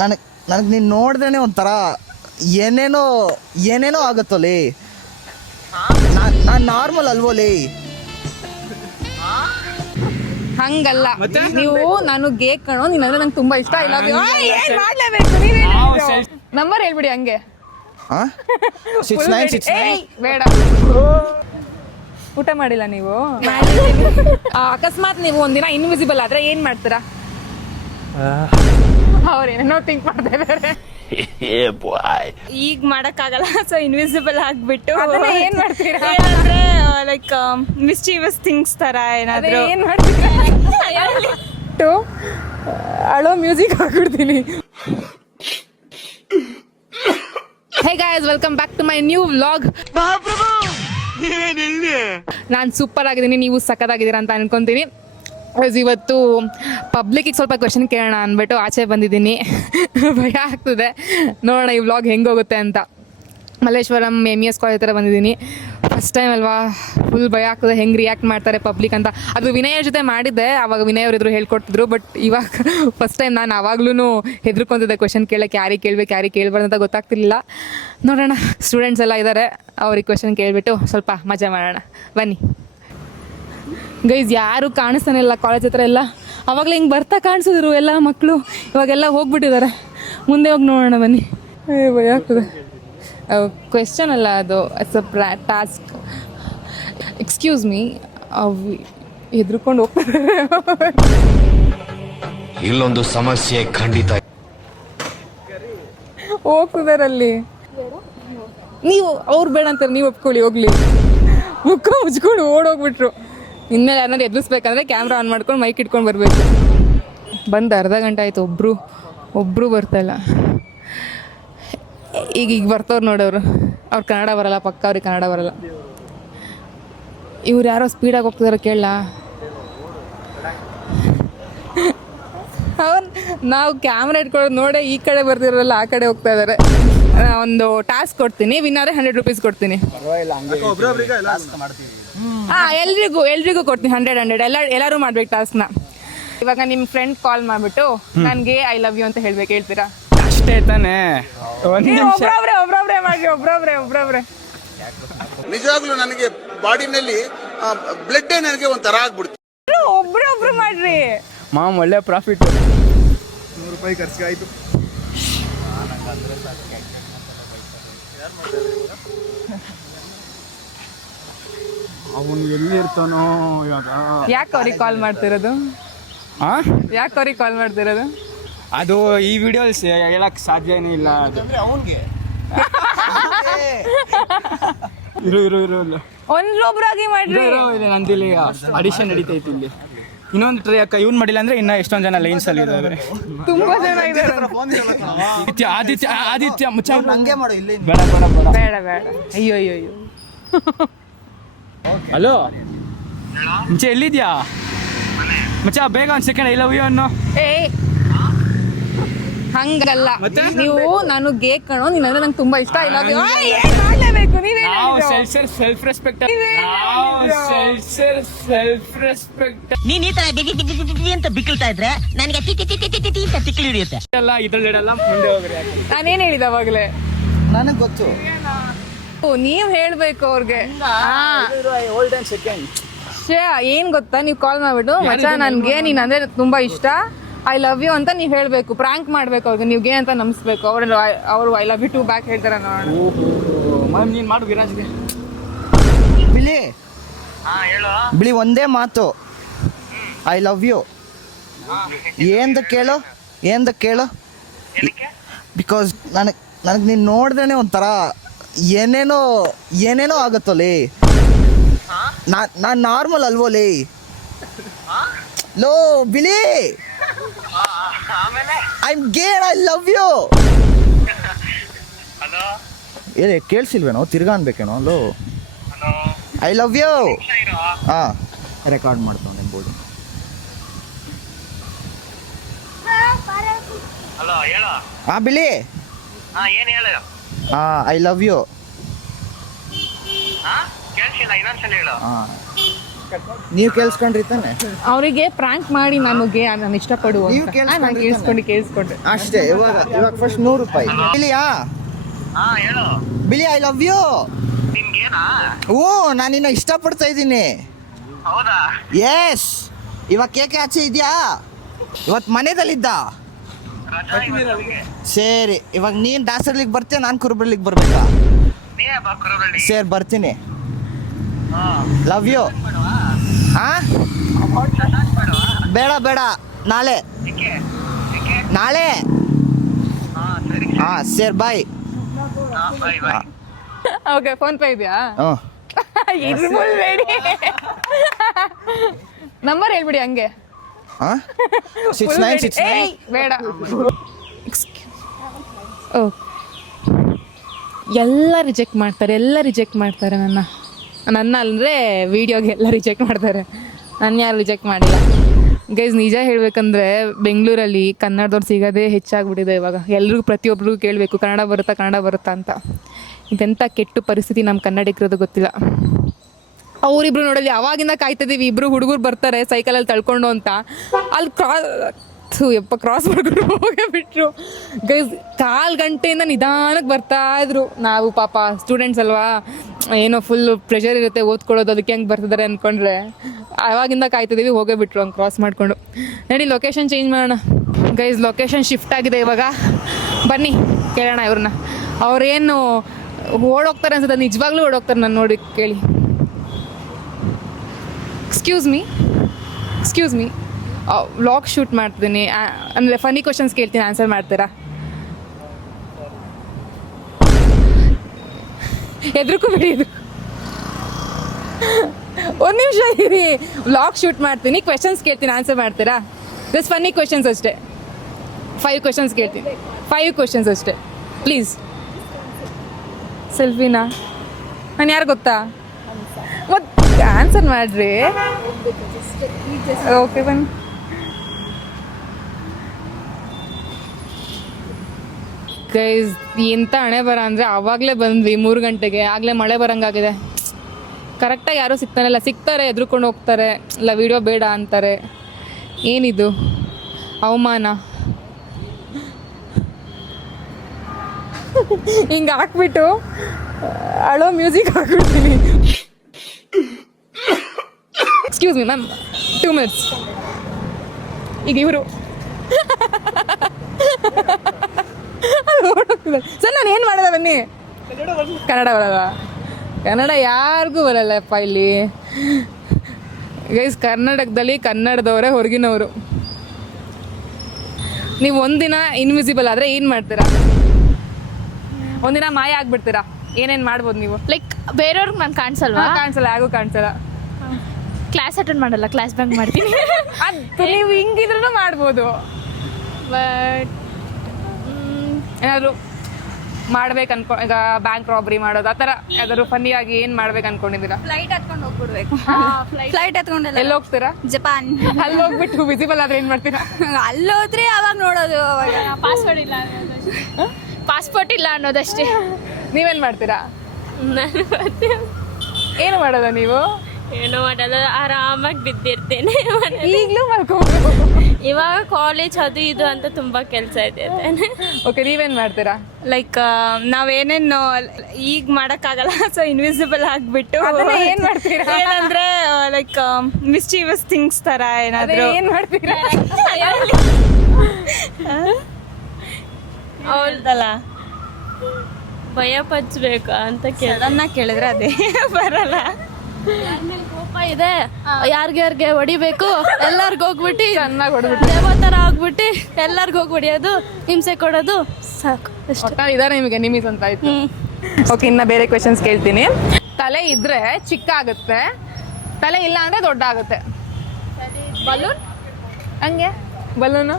ನನಗೆ ನೀನು ನೋಡಿದ್ರೇ ಒಂಥರ ಏನೇನೋ ಆಗುತ್ತೋಲಿ. ನಾನು ನಾರ್ಮಲ್ ಅಲ್ವೋಲಿ. ಹಂಗಲ್ಲ ನೀವು ನಾನು ಗೇ ಕಣೋ ನೀನ್ ಅಂದ್ರೆ ನಂಗೆ ತುಂಬಾ ಇಷ್ಟ. ಇಲ್ಲ ಏನ್ ಮಾಡ್ಲೇಬೇಕು ನೀವೇ ನಂಬರ್ ಹೇಳ್ಬಿಡಿ ಹಂಗೆ. 6969 ಬೇಡ ಊಟ ಮಾಡಿಲ್ಲ ನೀವು. ಅಕಸ್ಮಾತ್ ನೀವು ಒಂದಿನ ಇನ್ವಿಸಿಬಲ್ ಆದ್ರೆ ಏನ್ ಮಾಡ್ತೀರಾ? ಅವ್ರೇನೇನೋ ಥಿಂಕ್ ಮಾಡ್ತಾ ಇದಾರೆ. ಈಗ ಮಾಡಕ್ಕಾಗಲ್ಲ, ಸೊ ಇನ್ವಿಸಿಬಲ್ ಆಗ್ಬಿಟ್ಟು ಏನ್ ಮಾಡ್ತೀರಾ ಅಂದ್ರೆ ಲೈಕ್ ಮಿಸ್ಚೀವಸ್ ಥಿಂಗ್ಸ್ ತರ ಏನಾದ್ರು ಏನ್ ಮಾಡ್ತೀರಾ? ಅಳೋ ಮ್ಯೂಸಿಕ್ ಹಾಕ್ಬಿಡ್ತೀನಿ. Hey guys, welcome back to my new vlog. ನಾನು ಸೂಪರ್ ಆಗಿದ್ದೀನಿ, ನೀವು ಸಖತ್ತಾಗಿದ್ದೀರಾ ಅಂತ ಅನ್ಕೊಂತೀನಿ. ಇವತ್ತು ಪಬ್ಲಿಕ್ಕಿಗೆ ಸ್ವಲ್ಪ ಕ್ವೆಶನ್ ಕೇಳೋಣ ಅಂದ್ಬಿಟ್ಟು ಆಚೆ ಬಂದಿದ್ದೀನಿ. ಭಯ ಆಗ್ತದೆ, ನೋಡೋಣ ಈ ವ್ಲಾಗ್ ಹೆಂಗೆ ಹೋಗುತ್ತೆ ಅಂತ. ಮಲ್ಲೇಶ್ವರಂ MES ಕಾಲೇಜ್ ಹತ್ರ ಬಂದಿದ್ದೀನಿ. ಫಸ್ಟ್ ಟೈಮ್ ಅಲ್ವಾ, ಫುಲ್ ಭಯ ಆಗ್ತದೆ ಹೆಂಗೆ ರಿಯಾಕ್ಟ್ ಮಾಡ್ತಾರೆ ಪಬ್ಲಿಕ್ ಅಂತ. ಅದು ವಿನಯ್ ಜೊತೆ ಮಾಡಿದ್ದೆ, ಆವಾಗ ವಿನಯ್ ಅವರಿದ್ರು ಹೇಳ್ಕೊಡ್ತಿದ್ರು. ಬಟ್ ಇವಾಗ ಫಸ್ಟ್ ಟೈಮ್ ನಾನು ಆವಾಗ್ಲೂ ಹೆದರ್ಕೊತಿದ್ದೆ ಕ್ವೆಶನ್ ಕೇಳಕ್ಕೆ, ಯಾರಿಗೆ ಕೇಳಬಾರ್ದು ಅಂತ ಗೊತ್ತಾಗ್ತಿರ್ಲಿಲ್ಲ. ನೋಡೋಣ, ಸ್ಟೂಡೆಂಟ್ಸ್ ಎಲ್ಲ ಇದ್ದಾರೆ, ಅವ್ರಿಗೆ ಕ್ವೆಶನ್ ಕೇಳಿಬಿಟ್ಟು ಸ್ವಲ್ಪ ಮಜಾ ಮಾಡೋಣ ಬನ್ನಿ. ಗೈಸ್ ಯಾರು ಕಾಣಿಸ್ತಾನೆ ಇಲ್ಲ ಕಾಲೇಜ್ ಹತ್ರ ಎಲ್ಲ. ಅವಾಗಲೇ ಹಿಂಗೆ ಬರ್ತಾ ಕಾಣಿಸಿದ್ರು ಎಲ್ಲ ಮಕ್ಕಳು, ಇವಾಗೆಲ್ಲ ಹೋಗ್ಬಿಟ್ಟಿದ್ದಾರೆ. ಮುಂದೆ ಹೋಗಿ ನೋಡೋಣ ಬನ್ನಿ. ಭಯ ಆಗ್ತದೆ. ಕ್ವೆಶ್ಚನ್ ಅಲ್ಲ ಅದು, it's a task. Excuse me, ಹೆದರ್ಕೊಂಡು ಹೋಗ್ತಾರೆ. ಇಲ್ಲೊಂದು ಸಮಸ್ಯೆ ಖಂಡಿತ ಹೋಗ್ತಿದಾರಲ್ಲಿ. ನೀವು ಅವ್ರು ಬೇಡ ಅಂತಾರೆ, ನೀವು ಒಪ್ಕೊಳ್ಳಿ ಹೋಗ್ಲಿ. ಮುಖ ಮುಚ್ಕೊಂಡು ಓಡೋಗ್ಬಿಟ್ರು. ಇನ್ಮೇಲೆ ಯಾರನ್ನಾರು ಎದುರಿಸ್ಬೇಕಂದ್ರೆ ಕ್ಯಾಮ್ರಾ ಆನ್ ಮಾಡ್ಕೊಂಡು ಮೈಕ್ ಇಟ್ಕೊಂಡು ಬರಬೇಕು. ಬಂದು ಅರ್ಧ ಗಂಟೆ ಆಯಿತು, ಒಬ್ಬರು ಬರ್ತಾಯಿಲ್ಲ. ಈಗ ಬರ್ತವ್ರು ನೋಡೋರು, ಅವ್ರು ಕನ್ನಡ ಬರಲ್ಲ, ಪಕ್ಕ ಅವ್ರಿಗೆ ಕನ್ನಡ ಬರಲ್ಲ. ಇವ್ರು ಯಾರೋ ಸ್ಪೀಡಾಗಿ ಹೋಗ್ತಿದಾರೆ, ಕೇಳಲ್ಲ. ನಾವು ಕ್ಯಾಮ್ರಾ ಇಟ್ಕೊಳ್ಳೋದು ನೋಡೇ ಈ ಕಡೆ ಬರ್ತಿರೋಲ್ಲ, ಆ ಕಡೆ ಹೋಗ್ತಾ ಇದ್ದಾರೆ. ಒಂದು ಟಾಸ್ಕ್ ಕೊಡ್ತೀನಿ, ವಿನ್ನಾರೆ 100 ರೂಪೀಸ್ ಕೊಡ್ತೀನಿ. ಹಾಂ, ಎಲ್ರಿಗೂ ಕೊಡ್ತೀನಿ 100 ಎಲ್ಲರೂ ಮಾಡ್ಬೇಕು ಟಾಸ್ಕ್ನ. ಇವಾಗ ನಿಮ್ಮ ಫ್ರೆಂಡ್ ಕಾಲ್ ಮಾಡಿಬಿಟ್ಟು ನನಗೆ ಐ ಲವ್ ಯು ಅಂತ ಹೇಳ್ಬೇಕು, ಹೇಳ್ತೀರಾ? ಅಷ್ಟೇ ತಾನೇ. ಒಬ್ರೊಬ್ರೆ ಮಾಡ್ರಿ, ಒಬ್ರೊಬ್ರೆ. ನಿಜವಾಗ್ಲೂ ನನಗೆ ಬಾಡಿನಲ್ಲಿ ಬ್ಲಡ್ ನನಗೆ ಒಂಥರ ಆಗ್ಬಿಡ್ತು. ಒಬ್ರೊಬ್ರು ಮಾಡ್ರಿ. ಮಾಮ್ ಒಳ್ಳೆ ಪ್ರಾಫಿಟ್. 100 ರೂಪಾಯಿ ಖರ್ಚಿಗಾಯ್ತು. ಅವನು ಎಲ್ಲಿ ಇರ್ತಾನೋ ಇವಾಗ. ಯಾಕೆ ಅವ್ರಿಗೆ ಕಾಲ್ ಮಾಡ್ತಿರೋದು? ಅದು ಈ ವಿಡಿಯೋಸ್ ಹೇಳಕ್ ಸಾಧ್ಯನೇ ಇಲ್ಲ. ಅದು ಇರು ಒಂದೊಬ್ರಾಗಿ ಮಾಡ್ರಿ. ನಂದಿಲ್ಲಿ ಅಡಿಷನ್ ನಡೀತೈತಿ ಇಲ್ಲಿ. ಇನ್ನೊಂದು ಟ್ರೈ ಅಕ್ಕ ಇವ್ನು ಮಾಡಿಲ್ಲ ಅಂದ್ರೆ ಇನ್ನ ಎಷ್ಟೊಂದು ಜನ ಲೈನ್ಸ್ ಅಲ್ಲಿ ಇದ್ದಾರೆ. ತುಂಬಾ ಜನ ಇದ್ದಾರೆ. ಆದಿತ್ಯ ಮುಚ್ಚ ಹಂಗೆ ಮಾಡು, ಇಲ್ಲಿ ಬೇಡ. ಅಯ್ಯೋ. ಹಲೋ ಮುಂಚೆ ಎಲ್ಲಿದ್ಯಾ ಮಚ್ಚ? ಬೇಗ ಒಂದು ಸೆಕೆಂಡ್ ಐ ಲವ್ ಯು ಅನ್ನೋ. ಹಂಗಲ್ಲ ನೀವು ನಾನು ಗೇ ಕಣೋ ನೀನ್ ಅಂದ್ರೆ ನಂಗೆ ತುಂಬಾ ಇಷ್ಟ. ಇಲ್ಲ ಏನ್ ಮಾಡ್ಲೇಬೇಕು ನೀವೇ. Self respect. ನೀನ್ ಈ ತರ ಅಂತ ಬಿಕ್ಕಳ್ತಾ ಇದ್ರೆ ನನಗೆ ತಿಕ್ಕಲಿ ಹಿಡಿಯುತ್ತೆ. ಇದ್ರಲ್ಲಿಡಲ್ಲ, ಮುಂದೆ ಹೋಗ್ರಿ. ನಾನೇನ್ ಹೇಳಿದ ಅವಾಗಲೇ? ನನಗೆ ಗೊತ್ತು. ನೀವ್ ಹೇಳ್ಬೇಕು ಅವ್ರಿಗೆ. ಸೆಕೆಂಡ್ ಏನ್ ಗೊತ್ತಾ, ನೀವು ಕಾಲ್ ಮಾಡ್ಬಿಟ್ಟು ಮಚ್ಚ ನನ್ಗೆ ನೀನ್ ಅಂದ್ರೆ ತುಂಬಾ ಇಷ್ಟ, ಐ ಲವ್ ಯು ಅಂತ ನೀವ್ ಹೇಳ್ಬೇಕು. ಪ್ರಾಂಕ್ ಮಾಡ್ಬೇಕು ಅವ್ರಿಗೆ, ನೀವ್ ಗೇ ಅಂತ ನಂಬಿಸ್ಬೇಕು. ಅವರು I love you too back ಹೇಳ್ತಾರ. ಮ್ಯಾಮ್ ನೀನ್ ಮಾಡು ವಿರಾಜ್ಗೆ. ಬಿಳಿ ಒಂದೇ ಮಾತು, ಐ ಲವ್ ಯು. ఏంద ಕೇಳು ಬಿಕಾಸ್ ನನಗೆ ನೀನು ನೋಡಿದ್ರೇ ಒಂಥರ ಏನೇನೋ ಆಗುತ್ತೋಲಿ. ನಾನು ನಾರ್ಮಲ್ ಅಲ್ವೋಲಿ. ಲೋ ಬಿಳಿ, I am gay, I love you. ಏ ಕೇಳಿಸಿಲ್ವೇನೋ, ತಿರ್ಗಾ ಅನ್ಬೇಕೇನೋ. ಲೋ ಐ ಲವ್ ಯು. ಹಾಂ, ರೆಕಾರ್ಡ್ ಮಾಡ್ತಾನೆ ಬೋರ್ಡು. ಹಾಂ ಬಿಳಿ, ಹಾಂ ಐ ಲವ್ ಯು. ಹಾಂ ನೀವು ಕೇಳಿಸ್ಕೊಂಡ್ರಿ ತಾನೆ? ಅವರಿಗೆ ಪ್ರಾಂಕ್ ಮಾಡಿ ನನಗೆ ನಾನು ಇಷ್ಟಪಡು ನೀವು ಅಂತ. ನಾನು ಕೇಳಿಸ್ಕೊಂಡೆ ಅಷ್ಟೇ. ಇವಾಗ ಫಸ್ಟ್ 100 ರೂಪಾಯಿ. ಬಿಲಿಯಾ ಬಿಲಿ, ಐ ಲವ್ ಯು. ಓ, ನಾನು ನಿನ್ನ ಇಷ್ಟಪಡ್ತಾ ಇದ್ದೀನಿ. ಎಸ್. ಇವಾಗ ಕೇಕೆ ಆಚೆ ಇದೆಯಾ? ಇವತ್ತು ಮನೆಯಲ್ಲಿದ್ದ. ಸರಿ, ಇವಾಗ ನೀನು ದಾಸರಳ್ಳಿಗೆ ಬರ್ತೀಯ, ನಾನು ಕುರುಬಳ್ಳಿಗೆ ಬರ್ಬೇಕಾ? ಸರಿ, ಬರ್ತೀನಿ. Love you. ಬೇಡ ಬೇಡ, ನಾಳೆ. ಸರಿ, ಬಾಯ್. ಓಕೆ, ಫೋನ್ ಪೇ ಇದೆಯಾ? ಹ್ಞೂ. ಬೇಡಿ, ನಂಬರ್ ಹೇಳ್ಬಿಡಿ ಹಂಗೆ. 6969. ಬೇಡ. ಓ, ಎಲ್ಲ ರಿಜೆಕ್ಟ್ ಮಾಡ್ತಾರೆ ನನ್ನ ಅಂದರೆ ವಿಡಿಯೋಗೆ ಎಲ್ಲ ರಿಜೆಕ್ಟ್ ಮಾಡ್ತಾರೆ. ನಾನು ಯಾರು ರಿಜೆಕ್ಟ್ ಮಾಡಿಲ್ಲ ಗೈಸ್. ನಿಜ ಹೇಳಬೇಕಂದ್ರೆ ಬೆಂಗಳೂರಲ್ಲಿ ಕನ್ನಡದವ್ರು ಸಿಗೋದೇ ಹೆಚ್ಚಾಗ್ಬಿಟ್ಟಿದೆ ಇವಾಗ. ಎಲ್ರಿಗೂ ಪ್ರತಿಯೊಬ್ಬರಿಗೂ ಕೇಳಬೇಕು ಕನ್ನಡ ಬರುತ್ತಾ ಅಂತ. ಇದೆಂಥ ಕೆಟ್ಟು ಪರಿಸ್ಥಿತಿ ನಮ್ಮ ಕನ್ನಡಿಗರದು ಗೊತ್ತಿಲ್ಲ. ಅವರಿಬ್ರು ನೋಡಲಿ ಅವಾಗಿಂದ ಕಾಯ್ತಿದ್ದೀವಿ, ಇಬ್ಬರು ಹುಡುಗರು ಬರ್ತಾರೆ ಸೈಕಲಲ್ಲಿ ತಳ್ಕೊಂಡು ಅಂತ. ಅಲ್ಲಿ ಕ್ರಾಸ್ ಮಾಡ್ಕೊಂಡು ಹೋಗೇ ಬಿಟ್ರು ಗೈಸ್. 1/4 ಗಂಟೆಯಿಂದ ನಿಧಾನಕ್ಕೆ ಬರ್ತಾಯಿದ್ರು. ನಾವು ಪಾಪ ಸ್ಟೂಡೆಂಟ್ಸ್ ಅಲ್ವಾ, ಏನೋ ಫುಲ್ ಪ್ರೆಷರ್ ಇರುತ್ತೆ ಓದ್ಕೊಳ್ಳೋದು, ಅದಕ್ಕೆ ಹೆಂಗೆ ಬರ್ತಿದ್ದಾರೆ ಅಂದ್ಕೊಂಡ್ರೆ ಆವಾಗಿಂದ ಕಾಯ್ತಿದ್ದೀವಿ, ಹೋಗೇ ಬಿಟ್ರು ಹಂಗೆ ಕ್ರಾಸ್ ಮಾಡಿಕೊಂಡು. ನಡಿ ಲೊಕೇಶನ್ ಚೇಂಜ್ ಮಾಡೋಣ ಗೈಸ್. ಲೊಕೇಶನ್ ಶಿಫ್ಟ್ ಆಗಿದೆ ಇವಾಗ. ಬನ್ನಿ ಕೇಳೋಣ ಇವ್ರನ್ನ. ಅವ್ರೇನು ಓಡೋಗ್ತಾರೆ ಅನ್ಸುತ್ತೆ, ನಿಜವಾಗ್ಲೂ ಓಡೋಗ್ತಾರೆ ನಾನು ನೋಡಿ ಕೇಳಿ. ಎಕ್ಸ್ಕ್ಯೂಸ್ ಮೀ ವ್ಲಾಗ್ ಶೂಟ್ ಮಾಡ್ತೀನಿ, ಅಂದರೆ ಫನಿ ಕ್ವಶನ್ಸ್ ಕೇಳ್ತೀನಿ, ಆನ್ಸರ್ ಮಾಡ್ತೀರಾ? ಎದ್ರಕ್ಕೂ ಬಿಡಿ, ಇದು ಒಂದು ನಿಮಿಷ ಇರಿ. ವ್ಲಾಗ್ ಶೂಟ್ ಮಾಡ್ತೀನಿ, ಕ್ವೆಶನ್ಸ್ ಕೇಳ್ತೀನಿ, ಆನ್ಸರ್ ಮಾಡ್ತೀರಾ? ಜಸ್ಟ್ ಫನಿ ಕ್ವೆಶನ್ಸ್ ಅಷ್ಟೇ. 5 ಕ್ವೆಶನ್ಸ್ ಕೇಳ್ತೀನಿ, 5 ಕ್ವೆಶನ್ಸ್ ಅಷ್ಟೇ ಪ್ಲೀಸ್. ಸೆಲ್ಫಿನಾ? ನಾನು ಯಾರು ಗೊತ್ತಾ? ಮತ್ತು ಆನ್ಸರ್ ಮಾಡ್ರಿ. ಓಕೆ ಬನ್ನಿ. ಗೈಸ್ ಎಂಥ ಹಣೆ ಬರ ಅಂದರೆ ಆವಾಗಲೇ ಬಂದ್ವಿ 3 ಗಂಟೆಗೆ, ಆಗಲೇ ಮಳೆ ಬರೋಂಗಾಗಿದೆ. ಕರೆಕ್ಟಾಗಿ ಯಾರೂ ಸಿಗ್ತಾರೆ ಎದ್ರುಕೊಂಡು ಹೋಗ್ತಾರೆ, ಇಲ್ಲ ವಿಡಿಯೋ ಬೇಡ ಅಂತಾರೆ. ಏನಿದು ಅವಮಾನ? ಹಿಂಗೆ ಹಾಕ್ಬಿಟ್ಟು ಅಳೋ ಮ್ಯೂಸಿಕ್ ಹಾಕ್ಬಿಡ್ತೀನಿ. Excuse me ma'am, 2 minutes. ಈಗ ಇವರು ಸರ್ ನಾನು ಏನು ಮಾಡೋದ? ಬನ್ನಿ. ಕನ್ನಡ ಬರಲ್ಲ? ಕನ್ನಡ ಯಾರಿಗೂ ಬರಲ್ಲಪ್ಪ ಇಲ್ಲಿ ಗೈಸ್. ಕರ್ನಾಟಕದಲ್ಲಿ ಕನ್ನಡದವರೇ ಹೊರಗಿನವರು. ನೀವು ಒಂದಿನ ಇನ್ವಿಸಿಬಲ್ ಆದರೆ ಏನು ಮಾಡ್ತೀರಾ? ಒಂದಿನ ಮಾಯ ಆಗ್ಬಿಡ್ತೀರಾ? ಏನೇನು ಮಾಡ್ಬೋದು ನೀವು? ಲೈಕ್ ಬೇರೆಯವ್ರಿಗೆ ನಾನು ಕಾಣಿಸಲ್ವಾ? ಕಾಣಿಸಲ್ಲ, ಯಾರಿಗೂ ಕಾಣಿಸಲ್ಲ. ಕ್ಲಾಸ್ ಅಟೆಂಡ್ ಮಾಡಲ್ಲ, ಕ್ಲಾಸ್ ಬ್ಯಾಂಕ್ ಮಾಡ್ತೀನಿ. ಅದು ನೀವು ಹಿಂಗಿದ್ರೂ ಮಾಡ್ಬೋದು. ಬಟ್ ಏನಾದರೂ ಮಾಡ್ಬೇಕು ಈಗ ಬ್ಯಾಂಕ್ ರಾಬರಿ ಮಾಡೋದು, ಆ ಥರ ಯಾವ್ದಾದ್ರು ಫನ್ನಿಯಾಗಿ ಏನು ಮಾಡ್ಬೇಕು ಅನ್ಕೊಂಡಿದ್ದೀರಾ? ಫ್ಲೈಟ್ ಹತ್ಕೊಂಡು ಹೋಗ್ಬಿಡ್ಬೇಕು. ಫ್ಲೈಟ್ ಹತ್ಕೊಂಡೆಲ್ಲ ಎಲ್ಲಿ ಹೋಗ್ತೀರಾ? ಜಪಾನ್. ಅಲ್ಲಿ ಹೋಗ್ಬಿಟ್ಟು ವಿಸಿಬಲ್ ಆದ್ರೆ ಏನು ಮಾಡ್ತೀರಾ? ಅಲ್ಲೋದ್ರೆ ಅವಾಗ ನೋಡೋದು. ಅವಾಗ ಪಾಸ್ಪೋರ್ಟ್ ಇಲ್ಲ ಅನ್ನೋದಷ್ಟೇ. ನೀವೇನು ಮಾಡ್ತೀರಾ? ನಾನು ಏನು ಮಾಡೋದ ನೀವು? ಏನೋ ಮಾಡಲ್ಲ, ಆರಾಮಾಗಿ ಬಿದ್ದಿರ್ತೇನೆ. ಈಗಲೂ ಮಲ್ಕೋಬೋದು. ಇವಾಗ ಕಾಲೇಜ್ ಅದು ಇದು ಅಂತ ತುಂಬಾ ಕೆಲಸ ಇದೆ. ಓಕೆ, ನೀವೇನು ಮಾಡ್ತೀರಾ? ಲೈಕ್ ನಾವೇನೇನು ಈಗ ಮಾಡೋಕ್ಕಾಗಲ್ಲ, ಸೊ ಇನ್ವಿಸಿಬಲ್ ಆಗಿಬಿಟ್ಟು ಏನು ಮಾಡ್ತೀರಾ? ಏನಂದ್ರೆ ಲೈಕ್ ಮಿಸ್ಚೀವಸ್ ಥಿಂಗ್ಸ್ ಥರ ಏನಾದರೂ ಏನು ಮಾಡ್ತೀರಾ? ಅವಳ್ದಲ್ಲ ಭಯ ಪಚ್ಚಬೇಕಾ ಅಂತ ಸಡನ್ನಾಗಿ ಕೇಳಿದ್ರೆ ಅದೇ ಬರಲ್ಲ. ಕೋಪ ಇದೆ, ಯಾರ್ಗೆ ಹೊಡಿಬೇಕು, ಎಲ್ಲಾರ್ಗು ಹೋಗ್ಬಿಟ್ಟು ಚೆನ್ನಾಗಿ ಹೊಡೆದ್ಬಿಟ್ಟು ದೇವ ಥರ ಆಗ್ಬಿಟ್ಟು ಎಲ್ಲಾರ್ಗು ಹೋಗಿ ಹೊಡಿಯೋದು, ಹಿಂಸೆ ಕೊಡೋದು, ಸಾಕು ಅಷ್ಟೇ. ಇದಾರೆ ನಿಮಗೆ ನಿಮಿಸ್ ಅಂತ ಆಯ್ತು. ಓಕೆ, ಇನ್ನು ಬೇರೆ ಕ್ವೆಶನ್ಸ್ ಕೇಳ್ತೀನಿ. ತಲೆ ಇದ್ರೆ ಚಿಕ್ಕ ಆಗುತ್ತೆ, ತಲೆ ಇಲ್ಲ ಅಂದರೆ ದೊಡ್ಡ ಆಗುತ್ತೆ. ಬಲೂನ್ ಹಂಗೆ ಬಲೂನು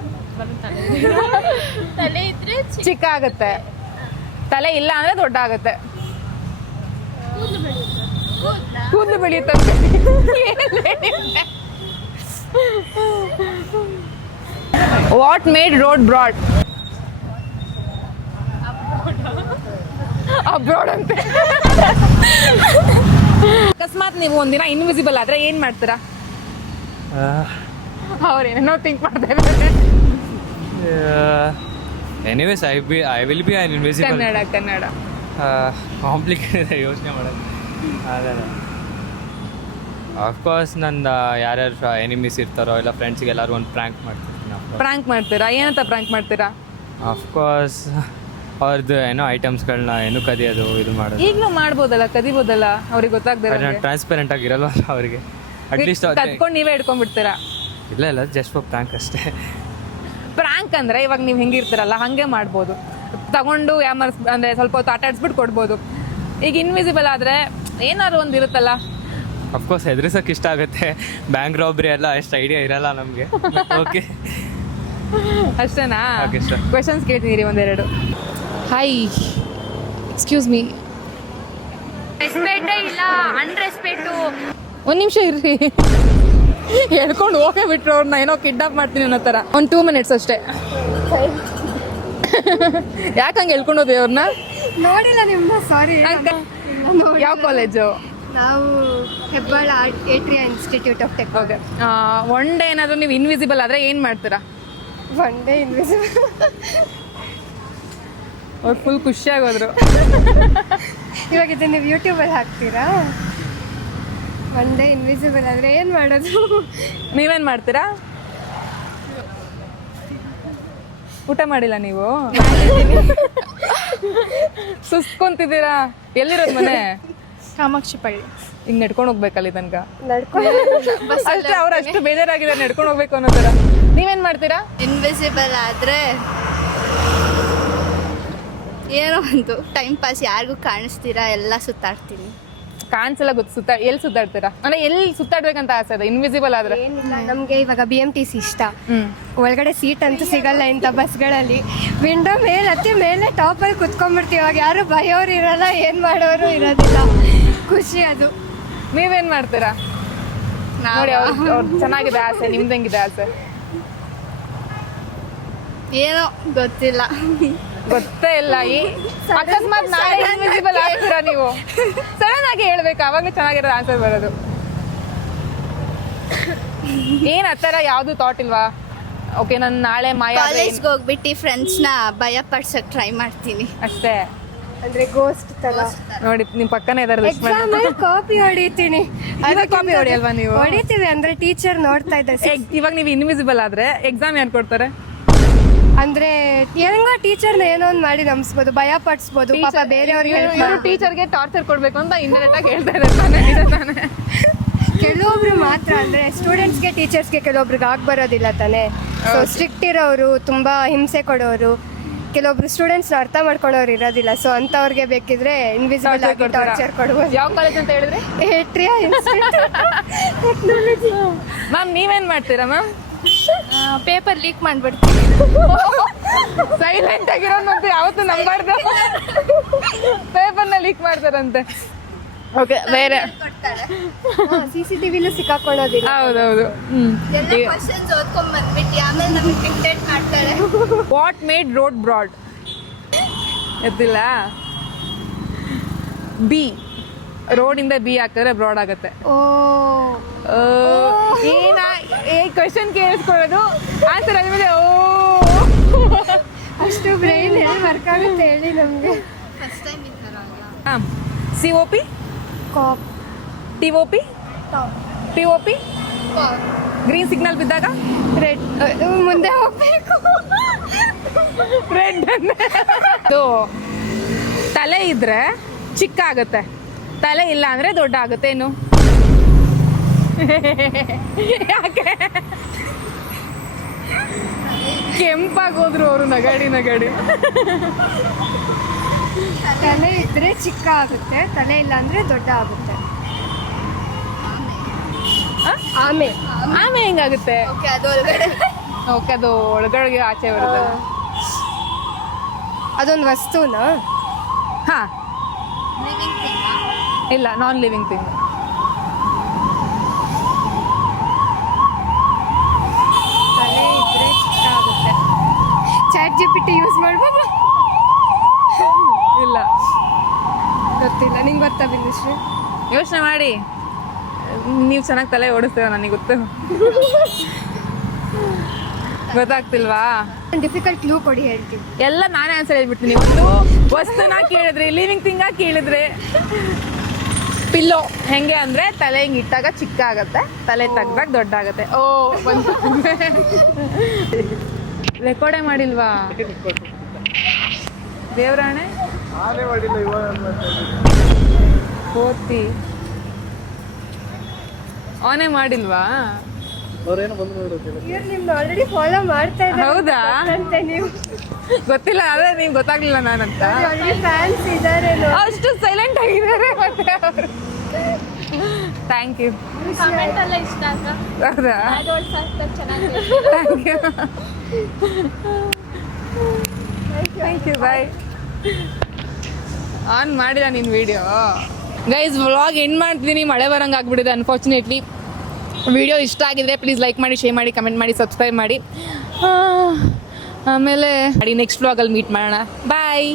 ತಲೆ ಇದ್ರೆ ಚಿಕ್ಕ ಆಗುತ್ತೆ, ತಲೆ ಇಲ್ಲ ಅಂದರೆ ದೊಡ್ಡ ಆಗುತ್ತೆ. ಕೂದಲು ಬೆಳೆಯುತ್ತೆ. What made road broad? Abroad ಅಂತೆ. ಅಕಸ್ಮಾತ್ ನೀವು ಒಂದಿನ ಇನ್ವಿಸಿಬಲ್ ಆದ್ರೆ ಏನ್ ಮಾಡ್ತೀರಾ? ಅವ್ರೇನೇನೋ ಥಿಂಕ್ ಮಾಡ್ತಾ ಇದ್ದಾರೆ. Anyways I will be on invisible. Kannada complicated ಯೋಚನೆ ಮಾಡೋದು ಆಗಲ್ಲ. ಅಫ್ಕೋರ್ಸ್ ನಂದು ಯಾರ್ಯಾರು ಎನಿಮೀಸ್ ಇರ್ತಾರೋ ಇಲ್ಲ ಫ್ರೆಂಡ್ಸಿಗೆ ಎಲ್ಲರೂ ಒಂದು ಪ್ರ್ಯಾಂಕ್ ಮಾಡ್ತೀನಿ. ಪ್ರಾಂಕ್ ಮಾಡ್ತೀರಾ? ಏನಂತ ಪ್ರಾಂಕ್ ಮಾಡ್ತೀರಾ? ಅಫ್ಕೋರ್ಸ್ ಅವ್ರದ್ದು ಏನೋ ಐಟಮ್ಸ್ಗಳನ್ನ ಏನು ಕದಿಯೋದು ಇದು ಮಾಡೋದು. ಈಗಲೂ ಮಾಡ್ಬೋದಲ್ಲ, ಕದಿಬೋದಲ್ಲ, ಅವ್ರಿಗೆ ಗೊತ್ತಾಗ್ದಿರ. ಟ್ರಾನ್ಸ್ಪರೆಂಟ್ ಆಗಿರಲ್ವ ಅವರಿಗೆ. ಅಟ್ಲೀಸ್ಟ್ ಕತ್ಕೊಂಡು ನೀವೇ ಹಿಡ್ಕೊಂಡ್ಬಿಡ್ತೀರಾ? ಇಲ್ಲ ಜಸ್ಟ್ ಫಾರ್ ಪ್ರ್ಯಾಂಕ್ ಅಷ್ಟೇ. ಪ್ರಾಂಕ್ ಅಂದರೆ ಇವಾಗ ನೀವು ಹೆಂಗಿರ್ತೀರಲ್ಲ ಹಾಗೆ ಮಾಡ್ಬೋದು. ತಗೊಂಡು ಅಂದರೆ ಸ್ವಲ್ಪ ಹೊತ್ತು ಆಟ ಆಡಿಸ್ಬಿಟ್ಟು ಕೊಡ್ಬೋದು. ಈಗ ಇನ್ವಿಸಿಬಲ್ ಆದರೆ ಏನಾದ್ರು ಒಂದು ಇರುತ್ತಲ್ಲ. ಅಫ್ಕೋರ್ಸ್ ಹೆದರ್ಸೋಕೆ ಇಷ್ಟ ಆಗುತ್ತೆ. ಬ್ಯಾಂಕ್ ರಾಬ್ರಿ ಎಲ್ಲ ಅಷ್ಟು ಐಡಿಯಾ ಇರಲ್ಲ ನಮಗೆ. ಓಕೆ ಅಷ್ಟೇನಾ? Okay, sure. ಕ್ವೆಶನ್ಸ್ ಕೇಳ್ತೀನಿ ಒಂದೆರಡು. Hi, excuse me. ರೆಸ್ಪೆಕ್ಟೇ ಇಲ್ಲ, ಅನ್ರೆಸ್ಪೆಕ್ಟು. ಒಂದು ನಿಮಿಷ ಇರ್ರಿ. ಹೇಳ್ಕೊಂಡು ಹೋಗೇ ಬಿಟ್ರು ಅವ್ರನ್ನ, ಏನೋ ಕಿಡ್ನಾಪ್ ಮಾಡ್ತೀನಿ ಅನ್ನೋ ಥರ. ಒಂದು 2 minutes ಅಷ್ಟೇ. ಯಾಕೆ ಹಂಗೆ ಹೇಳ್ಕೊಂಡು ಹೋದ್ವಿ ಅವ್ರನ್ನ? ನೋಡಿಲ್ಲ ನಿಮ್ಮನ್ನ, ಸಾರಿ. ಯಾವ ಕಾಲೇಜು? ನಾವು Hebbal atria institute of tech. Okay. One day ಏನಾದರೂ ನೀವು ಇನ್ವಿಸಿಬಲ್ ಆದರೆ ಏನು ಮಾಡ್ತೀರಾ? One day invisible. ಅವ್ರು ಫುಲ್ ಖುಷಿಯಾಗೋದ್ರು. ಇವಾಗ ಇದನ್ನ ನೀವು ಯೂಟ್ಯೂಬಲ್ಲಿ ಹಾಕ್ತೀರಾ? ಒನ್ ಡೇ ಇನ್ವಿಸಿಬಲ್ ಆದರೆ ಏನು ಮಾಡೋದು? ನೀವೇನು ಮಾಡ್ತೀರಾ? ಊಟ ಮಾಡಿಲ್ಲ ನೀವು? ಸುಸ್ಕೊಂತಿದ್ದೀರಾ? ಎಲ್ಲಿರೋದು ಮನೆ? ಕಾಮಾಕ್ಷಿ ಪಳ್ಳಿ. ಹಿಂಗೆ ನಡ್ಕೊಂಡು ಹೋಗ್ಬೇಕಲ್ಲಿ ತನಕ. ನಡ್ಕೊಂಡು ಅಷ್ಟೇ, ಅವ್ರು ಅಷ್ಟು ಬೇಜಾರಾಗಿದೆ ನಡ್ಕೊಂಡು ಹೋಗ್ಬೇಕು ಅನ್ನೋ ಥರ. ನೀವೇನು ಮಾಡ್ತೀರಾ? ಇನ್ವಿಸಿಬಲ್ ಆದರೆ ಏನೋ ಒಂದು ಟೈಮ್ ಪಾಸ್, ಯಾರಿಗೂ ಕಾಣಿಸ್ತೀರಾ, ಎಲ್ಲ ಸುತ್ತಾಡ್ತೀನಿ. ಕಾಣಿಸಲ್ಲ, ಎಲ್ಲಿ ಸುತ್ತಾಡ್ತೀರಾ? ಅಂದರೆ ಎಲ್ಲಿ ಸುತ್ತಾಡ್ಬೇಕಂತ ಆಸೆ ಇದೆ ಇನ್ವಿಸಿಬಲ್ ಆದರೆ? ಏನಿಲ್ಲ, ನಮಗೆ ಇವಾಗ BMTC ಇಷ್ಟ. ಒಳಗಡೆ ಸೀಟ್ ಅಂತೂ ಸಿಗಲ್ಲ ಇಂಥ ಬಸ್ಗಳಲ್ಲಿ. ವಿಂಡೋ ಮೇಲೆ ಹತ್ತಿ ಮೇಲೆ ಟಾಪಲ್ಲಿ ಕುತ್ಕೊಂಡ್ಬಿಡ್ತೀವಿ. ಇವಾಗ ಯಾರು ಬಯೋರು ಇರಲ್ಲ, ಏನು ಮಾಡೋರು ಇರೋದಿಲ್ಲ. ಖುಷಿ ಅದು. ನೀವೇನು ಮಾಡ್ತೀರಾ? ನೋಡಿ ಅವ್ರು ಚೆನ್ನಾಗಿದೆ ಆಸೆ, ನಿಮ್ದು ಹೆಂಗಿದೆ ಆಸೆ? ಏನೋ ಗೊತ್ತಿಲ್ಲ. ಗೊತ್ತೇ ಇಲ್ಲ. ಅಕಸ್ಮಾತ್ ನಾಳೆ ಇನ್ವಿಸಿಬಲ್ ಆಗ್ತೀರಾ ನೀವು? ಸಡನ್ ಆಗಿ ಹೇಳ್ಬೇಕು, ಅವಾಗ ಚೆನ್ನಾಗಿರೋ ಆನ್ಸರ್ ಬರೋದು. ಏನ್ ಆ ಥರ ಯಾವುದು ಥಾಟ್ ಇಲ್ವಾ? ಓಕೆ, ನಾನು ನಾಳೆ ಕಾಲೇಜ್ಗೆ ಹೋಗ್ಬಿಟ್ಟು ಫ್ರೆಂಡ್ಸ್ನ ಭಯ ಪಡ್ಸಕ್ಕೆ ಟ್ರೈ ಮಾಡ್ತೀನಿ ಅಷ್ಟೇ. ಅಂದರೆ ಗೋಸ್ಟ್ ಥರ. ನೋಡಿ ನಿಮ್ಮ ಪಕ್ಕನೇ ಇದಾರೆ. ಎಕ್ಸಾಮಲ್ಲಿ ಕಾಪಿ ಹೊಡಿತೀನಿ. ಕಾಪಿ ಹೊಡಿಯಲ್ವಾ ನೀವು? ಹೊಡಿತೀವಿ, ಅಂದರೆ ಟೀಚರ್ ನೋಡ್ತಾ ಇದ್ದೆ. ಇವಾಗ ನೀವು ಇನ್ವಿಸಿಬಲ್ ಆದ್ರೆ ಎಕ್ಸಾಮ್ ಯಾರು ಕೊಡ್ತಾರೆ? ಅಂದ್ರೆ ಹೆಂಗೋ ಟೀಚರ್ನ ಏನೋ ಒಂದು ಮಾಡಿ ನಂಬಿಸ್ಬೋದು, ಭಯ ಪಡಿಸ್ಬೋದು. ಪಾಪ ಬೇರೆಯವ್ರಿಗೆ ಟೀಚರ್ಗೆ ಟಾರ್ಚರ್ ಕೊಡ್ಬೇಕು ಅಂತ ಇಂಡೈರೆಕ್ಟ್ ಆಗಿ ಹೇಳ್ತಾ ಇದ್ದಾರೆ ತಾನೆ. ಕೆಲವೊಬ್ರು ಮಾತ್ರ, ಅಂದ್ರೆ ಸ್ಟೂಡೆಂಟ್ಸ್ಗೆ ಟೀಚರ್ಸ್ಗೆ ಕೆಲವೊಬ್ರಿಗೆ ಬರೋದಿಲ್ಲ ತಾನೆ. ಸೊ ಸ್ಟ್ರಿಕ್ಟ್ ಇರೋರು, ತುಂಬಾ ಹಿಂಸೆ ಕೊಡೋರು, ಕೆಲವೊಬ್ರು ಸ್ಟೂಡೆಂಟ್ಸ್ ಅರ್ಥ ಮಾಡ್ಕೊಳ್ಳೋರು ಇರೋದಿಲ್ಲ. ಸೊ ಅಂತವ್ರಿಗೆ ಬೇಕಿದ್ರೆ ಇನ್ವಿಸಿಬಲ್ ಆಗಿ ಟಾರ್ಚರ್ ಕೊಡ್ಬೋದು. ಯಾವ ಕಾಲೇಜ್ ಅಂತ ಹೇಳಿದ್ರಿ? Atria institute technology. ಮ್ಯಾಮ್ ನೀವೇನ್ ಮಾಡ್ತೀರಾ ಮ್ಯಾಮ್? ಪೇಪರ್ ಲೀಕ್ ಮಾಡ್ಬಿಡ್ತೀನಿ. ಸೈಲೆಂಟ್ ಆಗಿರೋದಂತೂ ಯಾವತ್ತೂ ನಂಬಾರ್ದು. ಪೇಪರ್ನ ಲೀಕ್ ಮಾಡ್ತಾರಂತೆ. ಓಕೆ, ಬೇರೆ CCTVಲೂ ಸಿಕ್ಕಾಕೊಳ್ಳೋದಿಲ್ಲ. ಹೌದೌದು. ಕ್ವಶನ್ಸ್ ಓದ್ಕೊಂಡ್ ಬಂದ್ಬಿಟ್ಟು ಆಮೇಲೆ ನಮಗೆ ಡಿಕ್ಟೇಟ್ ಮಾಡ್ತಾಳೆ. What made road broad? ಎತ್ತಿಲ್ಲ. ಬಿ, ರೋಡಿಂದ ಬಿ ಹಾಕಿದ್ರೆ ಬ್ರಾಡ್ ಆಗುತ್ತೆ. ಏನ ಕ್ವಶನ್ ಕೇಳಿಸ್ಕೊಳ್ಳೋದು, ಆನ್ಸರ್ ಆದ್ಮೇಲೆ ಓ ಅಷ್ಟು ಬ್ರೈನ್ ಹೇಳಿ ವರ್ಕ್ ಆಗುತ್ತೆ ಹೇಳಿ ನಮಗೆ. ಫಸ್ಟ್ ಟೈಮ್ ಈ ಥರ ಅಲ್ಲ. COP, ಕಾಪ್, TOP, POP, ಗ್ರೀನ್ ಸಿಗ್ನಲ್ ಬಿದ್ದಾಗ ರೆಡ್, ಮುಂದೆ ಹೋಗ್ಬೇಕು. ರೆಡ್. ತಲೆ ಇದ್ರೆ ಚಿಕ್ಕ ಆಗುತ್ತೆ, ತಲೆ ಇಲ್ಲ ಅಂದ್ರೆ ದೊಡ್ಡ ಆಗುತ್ತೆ. ಏನು? ಯಾಕೆ ಕೆಂಪಾಗೋದ್ರು ಅವರು? ನಗಾಡಿ ತಲೆ ಇದ್ರೆ ಚಿಕ್ಕ ಆಗುತ್ತೆ, ತಲೆ ಇಲ್ಲ ಅಂದ್ರೆ ದೊಡ್ಡ ಆಗುತ್ತೆ. ಆಮೆ ಹೆಂಗಾಗುತ್ತೆ? ಓಕೆ, ಅದು ಒಳಗಡೆ. ಓಕೆ, ಅದು ಒಳಗಡೆ ಆಚೆ ಬರುತ್ತೆ. ಅದೊಂದು ವಸ್ತುನಾ? ಹಾ, ಇಲ್ಲ, ನಾನ್ ಲಿವಿಂಗ್ ಥಿಂಗ್. ತಲೆ ಇದ್ರೆ ಚಿಕ್ಕ ಆಗುತ್ತೆ. ChatGPT ಯೂಸ್ ಮಾಡ್ಬೋದು? ಇಲ್ಲ, ಗೊತ್ತಿಲ್ಲ. ನಿಂಗೆ ಗೊತ್ತಾ ಬಿಂದುಶ್ರೀ? ಯೋಚನೆ ಮಾಡಿ. ನೀವು ಚೆನ್ನಾಗಿ ತಲೆ ಓಡಿಸ್ತೀರ ನನಗೆ ಗೊತ್ತು. ಗೊತ್ತಾಗ್ತಿಲ್ವಾ? ಡಿಫಿಕಲ್ಟ್ ಕ್ಲೂ ಕೊಡಿ ಹೇಳ್ತೀವಿ. ಎಲ್ಲ ನಾನೇ ಆನ್ಸರ್ ಹೇಳ್ಬಿಡ್ತೀನಿ. ಒಂದು ವಸ್ತುನ ಕೇಳಿದ್ರೆ, ಲಿವಿಂಗ್ ಥಿಂಗ ಕೇಳಿದ್ರೆ. ಪಿಲ್ಲೋ ಹೆಂಗೆ ಅಂದರೆ ತಲೆ ಹಿಂಗೆ ಇಟ್ಟಾಗ ಚಿಕ್ಕ ಆಗತ್ತೆ, ತಲೆ ತೆಗ್ದಾಗ ದೊಡ್ಡ ಆಗತ್ತೆ. ಓ ರೆಕಾರ್ಡೇ ಮಾಡಿಲ್ವಾ? ದೇವರಾಣೆ ಕೋತಿ ಆನೇ ಮಾಡಿಲ್ವಾ? ಇವ್ರು ನಿಮ್ನ ಆಲ್ರೆಡಿ ಫಾಲೋ ಮಾಡ್ತಾ ಇದ್ದಾರೆ. ಹೌದಾ? ಅಂತೆ ನೀವು ಗೊತ್ತಿಲ್ಲ, ಅದೇ ನಿಮ್ಗೆ ಗೊತ್ತಾಗ್ಲಿಲ್ಲ ನಾನಂತ. ಆಲ್ರೆಡಿ ಫ್ಯಾನ್ಸ್ ಇದ್ದಾರೆ. ಅಷ್ಟು ಸೈಲೆಂಟ್ ಆಗಿದ್ದಾರೆ ಮತ್ತೆ ಅವರು. Thank you. ಕಮೆಂಟ್ ಎಲ್ಲ ಇಷ್ಟ ಆಯ್ತಾ? ಹೌದಾ? ಚೆನ್ನಾಗಿ thank you. Thank you, bye. On ಮಾಡಿಲ್ಲ ನಿನ್ನ ವಿಡಿಯೋ. ಗೈಸ್ ವ್ಲಾಗ್ ಎಂಡ್ ಮಾಡ್ತೀನಿ, ಮಳೆ ಬರಂಗೆ ಆಗ್ಬಿಟ್ಟಿದೆ ಅನ್ಫಾರ್ಚುನೇಟ್ಲಿ. ವಿಡಿಯೋ ಇಷ್ಟ ಆಗಿದ್ರೆ ಪ್ಲೀಸ್ ಲೈಕ್ ಮಾಡಿ, ಶೇರ್ ಮಾಡಿ, ಕಮೆಂಟ್ ಮಾಡಿ, ಸಬ್ಸ್ಕ್ರೈಬ್ ಮಾಡಿ. ಆಮೇಲೆ ನೆಕ್ಸ್ಟ್ ವ್ಲಾಗಲ್ಲಿ ಮೀಟ್ ಮಾಡೋಣ. ಬಾಯ್.